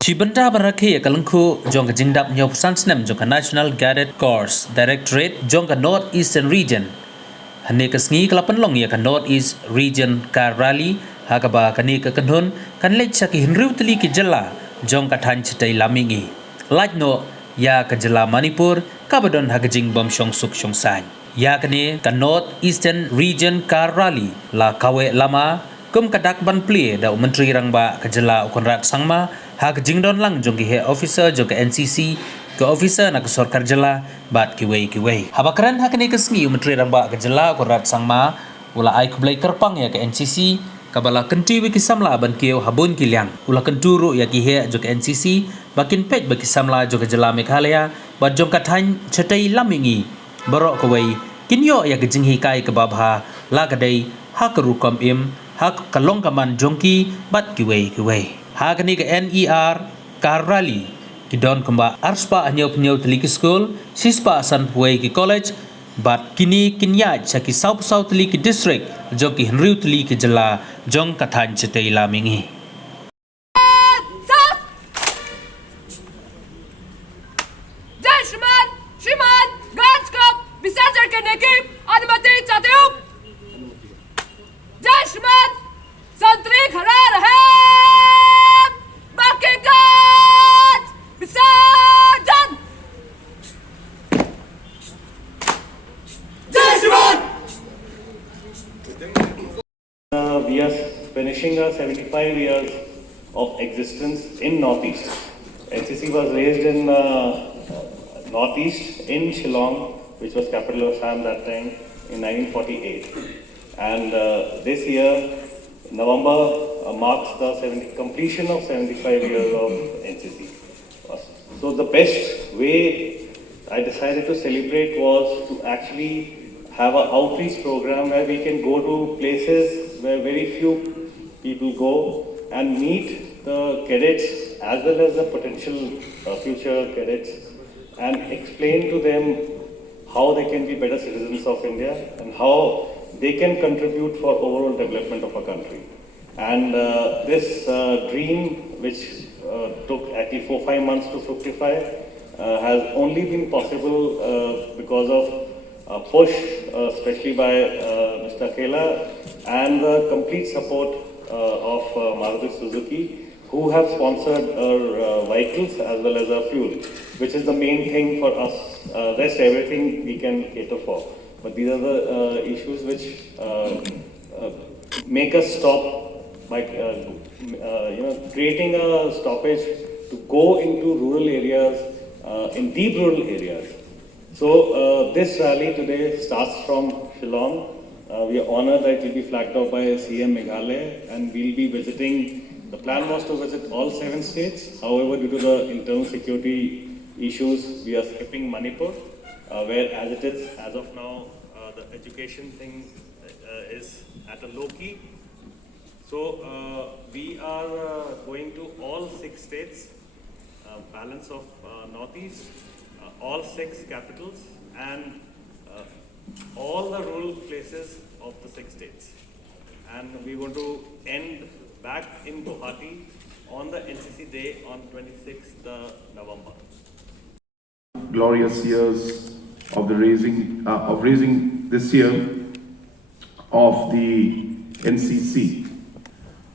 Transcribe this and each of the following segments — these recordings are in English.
Chibanta Barakhe Kalunku Jonga Jingdap Nyopsan Snem Jonga National Guided Course Directorate Jonga North Eastern Region Hanika Sngi Kalapan Long Yaka North East Region Karali Hakaba Kanika Kanhun Kan Lait Saki Hinru Tili ki jylla Jonga Tan Chitai Lamingi Lait no Ya ka jylla Manipur Kabadon Hakajing Bom Shong Suk Shong San Ya kane ka North Eastern Region Karali La Kawe Lama Kum kadak ban plie da menteri rangba ka jylla ukonrat sangma ha ka jingdon lang jong ki he officer jong ka NCC ke officer nak sarkar jylla bat ki wei habakran ha kane kasngi menteri rangba ka jylla ukonrat sangma ula ai kublai kerpang ya ka NCC kabala kenti wi ki samla ban kieu habun ki liang ula kenturu ya ki he jong ka NCC bakin pej baki samla jong ka jylla Meghalaya bat jong ka than chatai lamingi barok ka wei kinyo ya ka jinghi kai ka babha la ka dei ha ka rukom im hak kalong kaman jongki bat kiwei ha kani ke NER Karali kidon kemba arspa anyau teli ki school sispa san puai ki college bat kini kinya chaki south teli ki district jongki henriu teli ki jylla jong kathan chitei lamingi We are finishing our 75 years of existence in Northeast. NCC was raised in Northeast in Shillong, which was capital of Assam that time, in 1948. And this year, November, marks the completion of 75 years of NCC. So the best way I decided to celebrate was to actually have an outreach program where we can go to places where very few people go and meet the cadets as well as the potential future cadets and explain to them how they can be better citizens of India and how they can contribute for overall development of a country. And this dream, which took actually 4-5 months to fructify, has only been possible because of push, especially by Mr. Kela, and the complete support of Maruti Suzuki, who have sponsored our vehicles as well as our fuel, which is the main thing for us. Rest everything we can cater for. But these are the issues which make us stop by creating a stoppage to go into rural areas, in deep rural areas. So this rally today starts from Shillong. We are honored that it will be flagged off by CM Meghalaya, and we'll be visiting. The plan was to visit all 7 states. However, due to the internal security issues, we are skipping Manipur, where as it is, as of now, the education thing is at a low key. So we are going to all 6 states, balance of Northeast, all 6 capitals, and all the rural places of the 6 states. And we want to end back in Guwahati on the NCC day on 26th November. Glorious years of the raising this year of the NCC.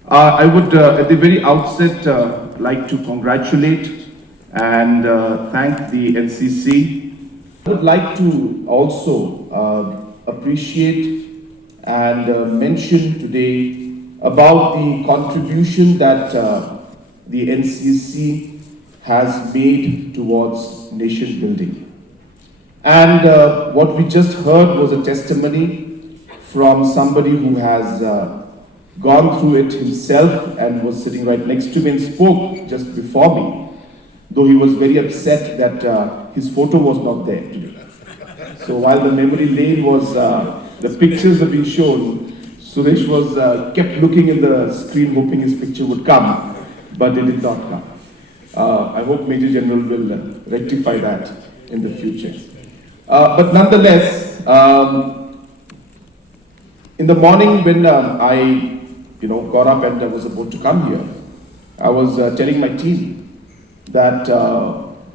I would at the very outset like to congratulate and thank the NCC. I would like to also appreciate and mention today about the contribution that the NCC has made towards nation building. And what we just heard was a testimony from somebody who has gone through it himself and was sitting right next to me and spoke just before me, though he was very upset that his photo was not there today. So while the memory lane was, the pictures have been shown, Suresh was kept looking in the screen hoping his picture would come, but it did not come. I hope Major General will rectify that in the future. But nonetheless, in the morning when I got up and I was about to come here, I was telling my team that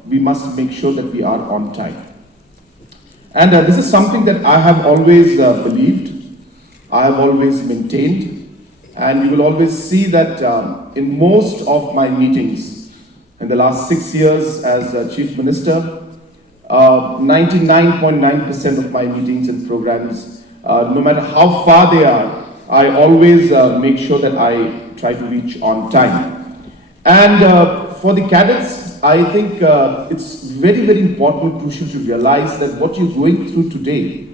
we must make sure that we are on time. And this is something that I have always believed, I have always maintained, and you will always see that in most of my meetings in the last 6 years as Chief Minister, 99.9% of my meetings and programs, no matter how far they are, I always make sure that I try to reach on time. And for the cadets, I think it's very, very important, crucial to realize that what you're going through today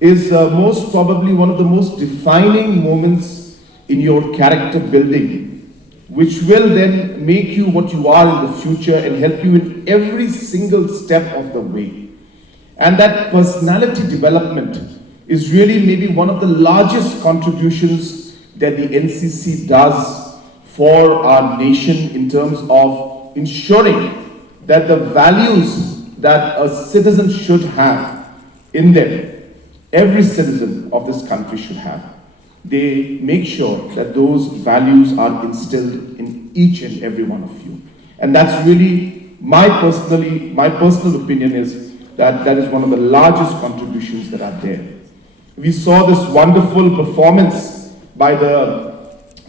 is most probably one of the most defining moments in your character building, which will then make you what you are in the future and help you in every single step of the way. And that personality development is really maybe one of the largest contributions that the NCC does for our nation in terms of ensuring that the values that a citizen should have in them, every citizen of this country should have, they make sure that those values are instilled in each and every one of you. And that's really my personal opinion is that that is one of the largest contributions that are there. We saw this wonderful performance by the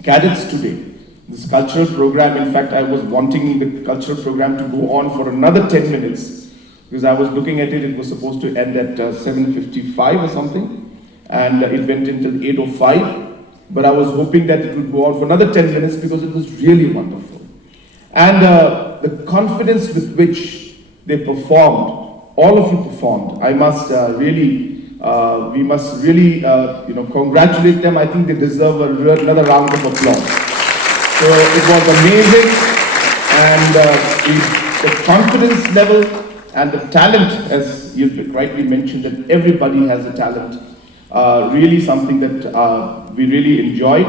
cadets today. This cultural program, in fact, I was wanting the cultural program to go on for another 10 minutes because I was looking at it, it was supposed to end at 7:55 or something, and it went until 8:05, but I was hoping that it would go on for another 10 minutes because it was really wonderful. And the confidence with which they performed, all of you performed, I must we must really congratulate them. I think they deserve another round of applause. So it was amazing, and the confidence level and the talent, as you rightly mentioned, that everybody has a talent, really something that we really enjoyed,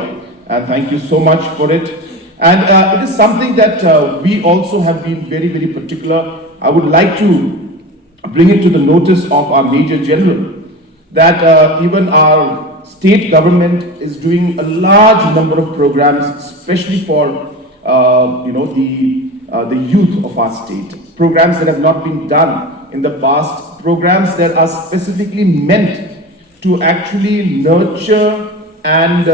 and thank you so much for it. And it is something that we also have been very, very particular. I would like to bring it to the notice of our Major General that even our state government is doing a large number of programs, especially for the youth of our state. Programs that have not been done in the past, programs that are specifically meant to actually nurture and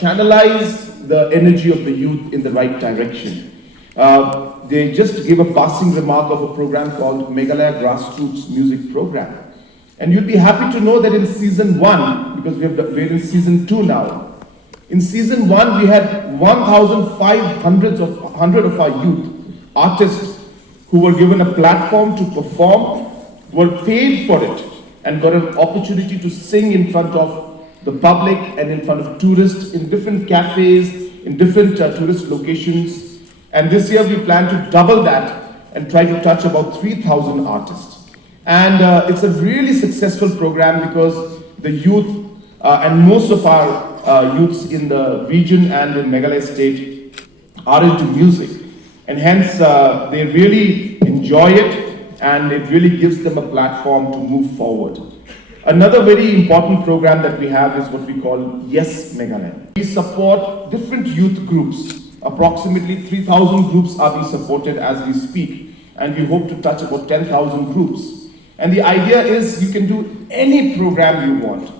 channelize the energy of the youth in the right direction. They just gave a passing remark of a program called Meghalaya Grassroots Music Program. And you'll be happy to know that in season 1, because we're in season 2 now, in season 1 we had 1,500 of our youth artists who were given a platform to perform, were paid for it, and got an opportunity to sing in front of the public and in front of tourists in different cafes, in different tourist locations. And this year we plan to double that and try to touch about 3,000 artists. And it's a really successful program because the youth and most of our youths in the region and in Meghalaya state are into music. And hence they really enjoy it, and it really gives them a platform to move forward. Another very important program that we have is what we call Yes Meghalaya. We support different youth groups. Approximately 3,000 groups are being supported as we speak, and we hope to touch about 10,000 groups. And the idea is you can do any program you want,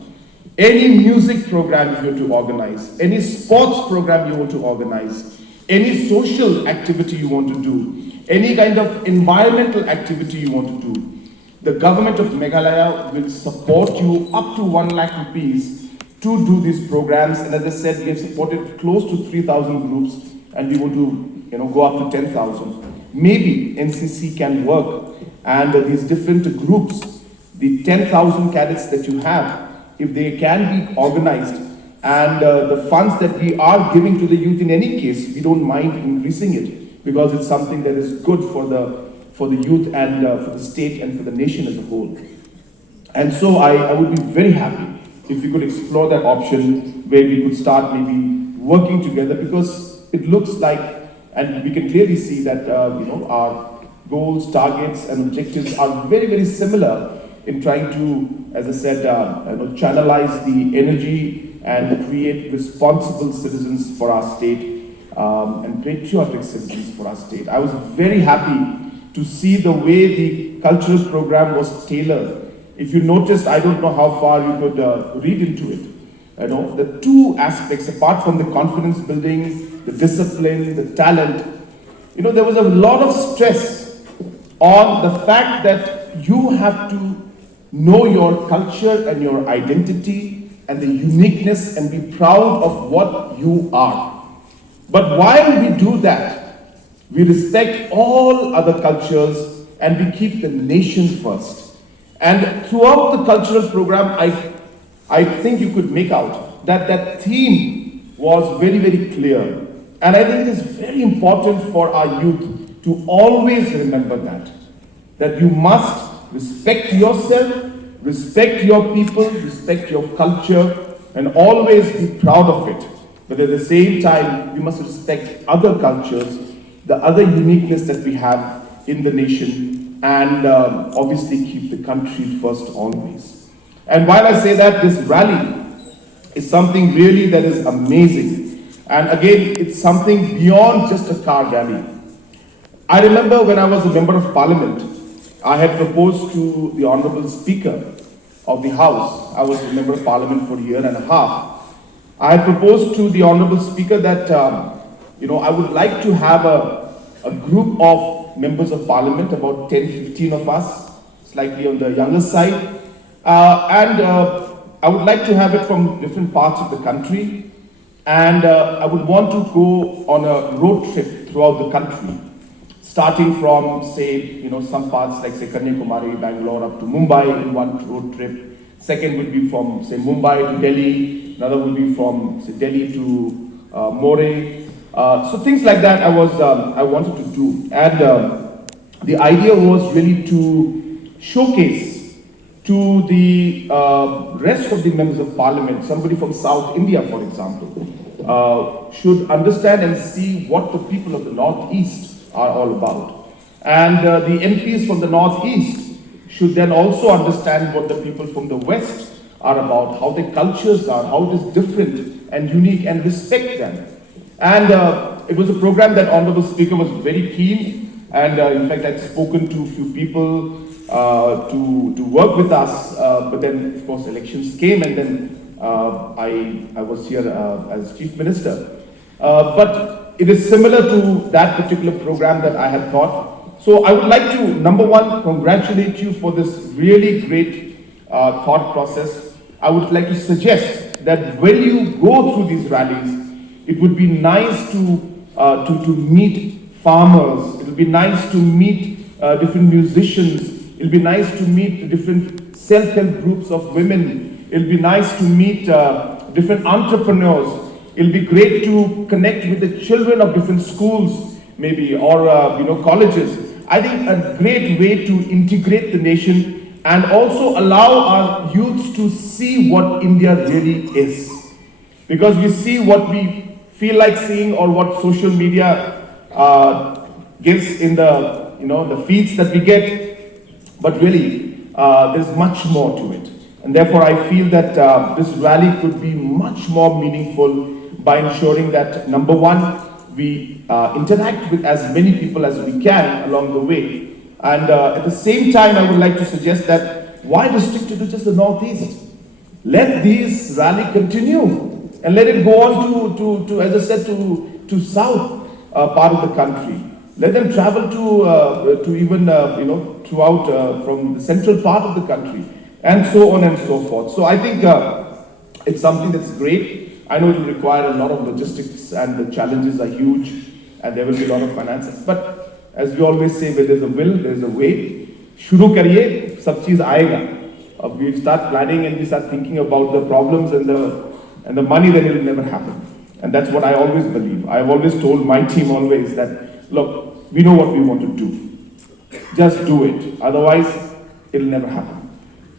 any music program you want to organize, any sports program you want to organize, any social activity you want to do, any kind of environmental activity you want to do. The government of Meghalaya will support you up to 1 lakh rupees to do these programs. And as I said, we have supported close to 3,000 groups, and we want to go up to 10,000. Maybe NCC can work, and these different groups, the 10,000 cadets that you have, if they can be organized, and the funds that we are giving to the youth in any case, we don't mind increasing it because it's something that is good for the youth and for the state and for the nation as a whole. And so I would be very happy if we could explore that option where we could start maybe working together, because it looks like, and we can clearly see that our goals, targets and objectives are very, very similar in trying to, as I said, channelize the energy and create responsible citizens for our state. and patriotic citizens for our state. I was very happy to see the way the cultural program was tailored. If you noticed, I don't know how far you could read into it. You know, the two aspects, apart from the confidence building, the discipline, the talent, you know, there was a lot of stress on the fact that you have to know your culture and your identity and the uniqueness and be proud of what you are. But while we do that, we respect all other cultures and we keep the nation first. And throughout the cultural program, I think you could make out that that theme was very, very clear. And I think it is very important for our youth to always remember that you must respect yourself, respect your people, respect your culture, and always be proud of it. But at the same time, we must respect other cultures, the other uniqueness that we have in the nation, and obviously keep the country first always. And while I say that, this rally is something really that is amazing. And again, it's something beyond just a car rally. I remember when I was a member of parliament, I had proposed to the Honorable Speaker of the House. I was a member of parliament for a year and a half. I had proposed to the Honorable Speaker that, I would like to have a group of members of parliament, about 10, 15 of us, slightly on the younger side. And I would like to have it from different parts of the country. And I would want to go on a road trip throughout the country, starting from, say, some parts like, say, Kanyakumari, Bangalore, up to Mumbai in one road trip. Second would be from, say, Mumbai to Delhi. Another would be from, say, Delhi to Moreh. So things like that I wanted to do. And the idea was really to showcase to the rest of the members of parliament, somebody from South India, for example, should understand and see what the people of the Northeast are all about. And the MPs from the Northeast should then also understand what the people from the West are about, how their cultures are, how it is different and unique, and respect them. And it was a program that Honorable Speaker was very keen, and in fact I'd spoken to a few people to work with us, but then of course elections came, and then I was here as Chief Minister. But it is similar to that particular program that I had thought. So I would like to, number one, congratulate you for this really great thought process. I would like to suggest that when you go through these rallies, it would be nice to meet farmers. It would be nice to meet different musicians. It would be nice to meet different self-help groups of women. It would be nice to meet different entrepreneurs. It will be great to connect with the children of different schools, maybe, or colleges. I think a great way to integrate the nation and also allow our youths to see what India really is. Because we see what we feel like seeing or what social media gives in the feeds that we get, but really there's much more to it. And therefore I feel that this rally could be much more meaningful by ensuring that, number one, we interact with as many people as we can along the way. And at the same time, I would like to suggest that why restrict it to just the Northeast? Let this rally continue and let it go on to as I said, to South part of the country. Let them travel to even, throughout from the central part of the country, and so on and so forth. So I think it's something that's great. I know it will require a lot of logistics, and the challenges are huge, and there will be a lot of finances. But as we always say, where there's a will, there's a way. Shuru kariye, sab cheez aayega. We start planning and we start thinking about the problems and the money, then it will never happen. And that's what I always believe. I've always told my team always that, look, we know what we want to do. Just do it. Otherwise, it'll never happen.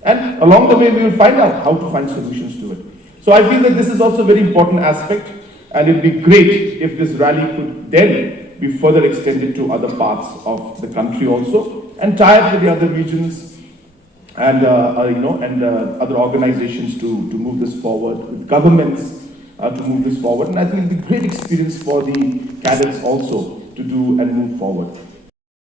And along the way, we will find out how to find solutions to it. So I feel that this is also a very important aspect, and it'd be great if this rally could then be further extended to other parts of the country also, and tie up with the other regions and other organizations to move this forward, with governments, to move this forward. And I think it'll be a great experience for the cadets also to do and move forward.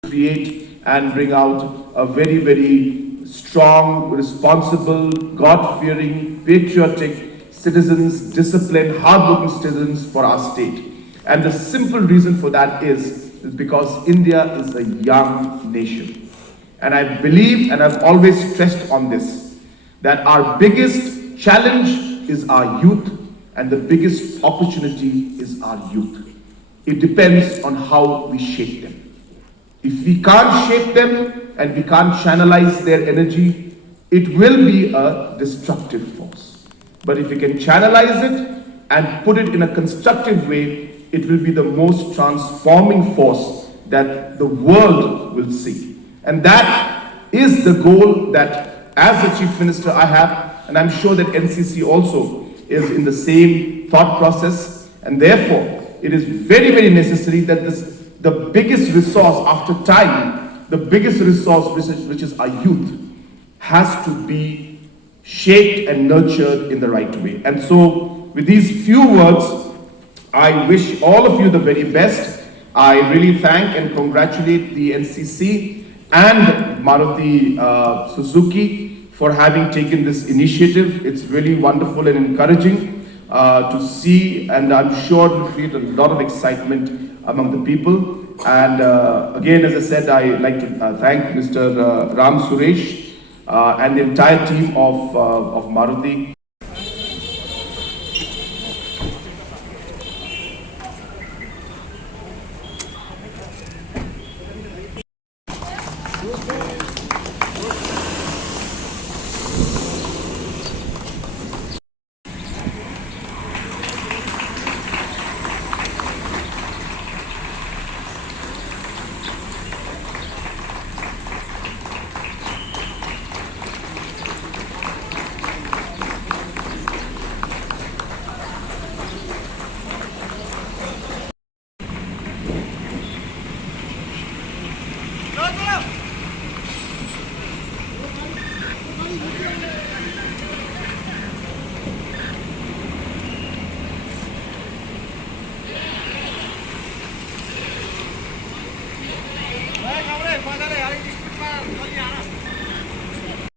Create and bring out a very, very strong, responsible, God-fearing, patriotic citizens, disciplined, hard-working citizens for our state. And the simple reason for that is because India is a young nation. And I believe, and I've always stressed on this, that our biggest challenge is our youth, and the biggest opportunity is our youth. It depends on how we shape them. If we can't shape them and we can't channelize their energy, it will be a destructive force. But if we can channelize it and put it in a constructive way, it will be the most transforming force that the world will see. And that is the goal that as the Chief Minister I have, and I'm sure that NCC also is in the same thought process, and therefore it is very, very necessary that the biggest resource after time, the biggest resource which is our youth, has to be shaped and nurtured in the right way. And so with these few words, I wish all of you the very best. I really thank and congratulate the NCC and Maruti Suzuki for having taken this initiative. It's really wonderful and encouraging to see, and I'm sure it will create a lot of excitement among the people. And again, as I said, I like to thank Mr. Ram Suresh and the entire team of Maruti.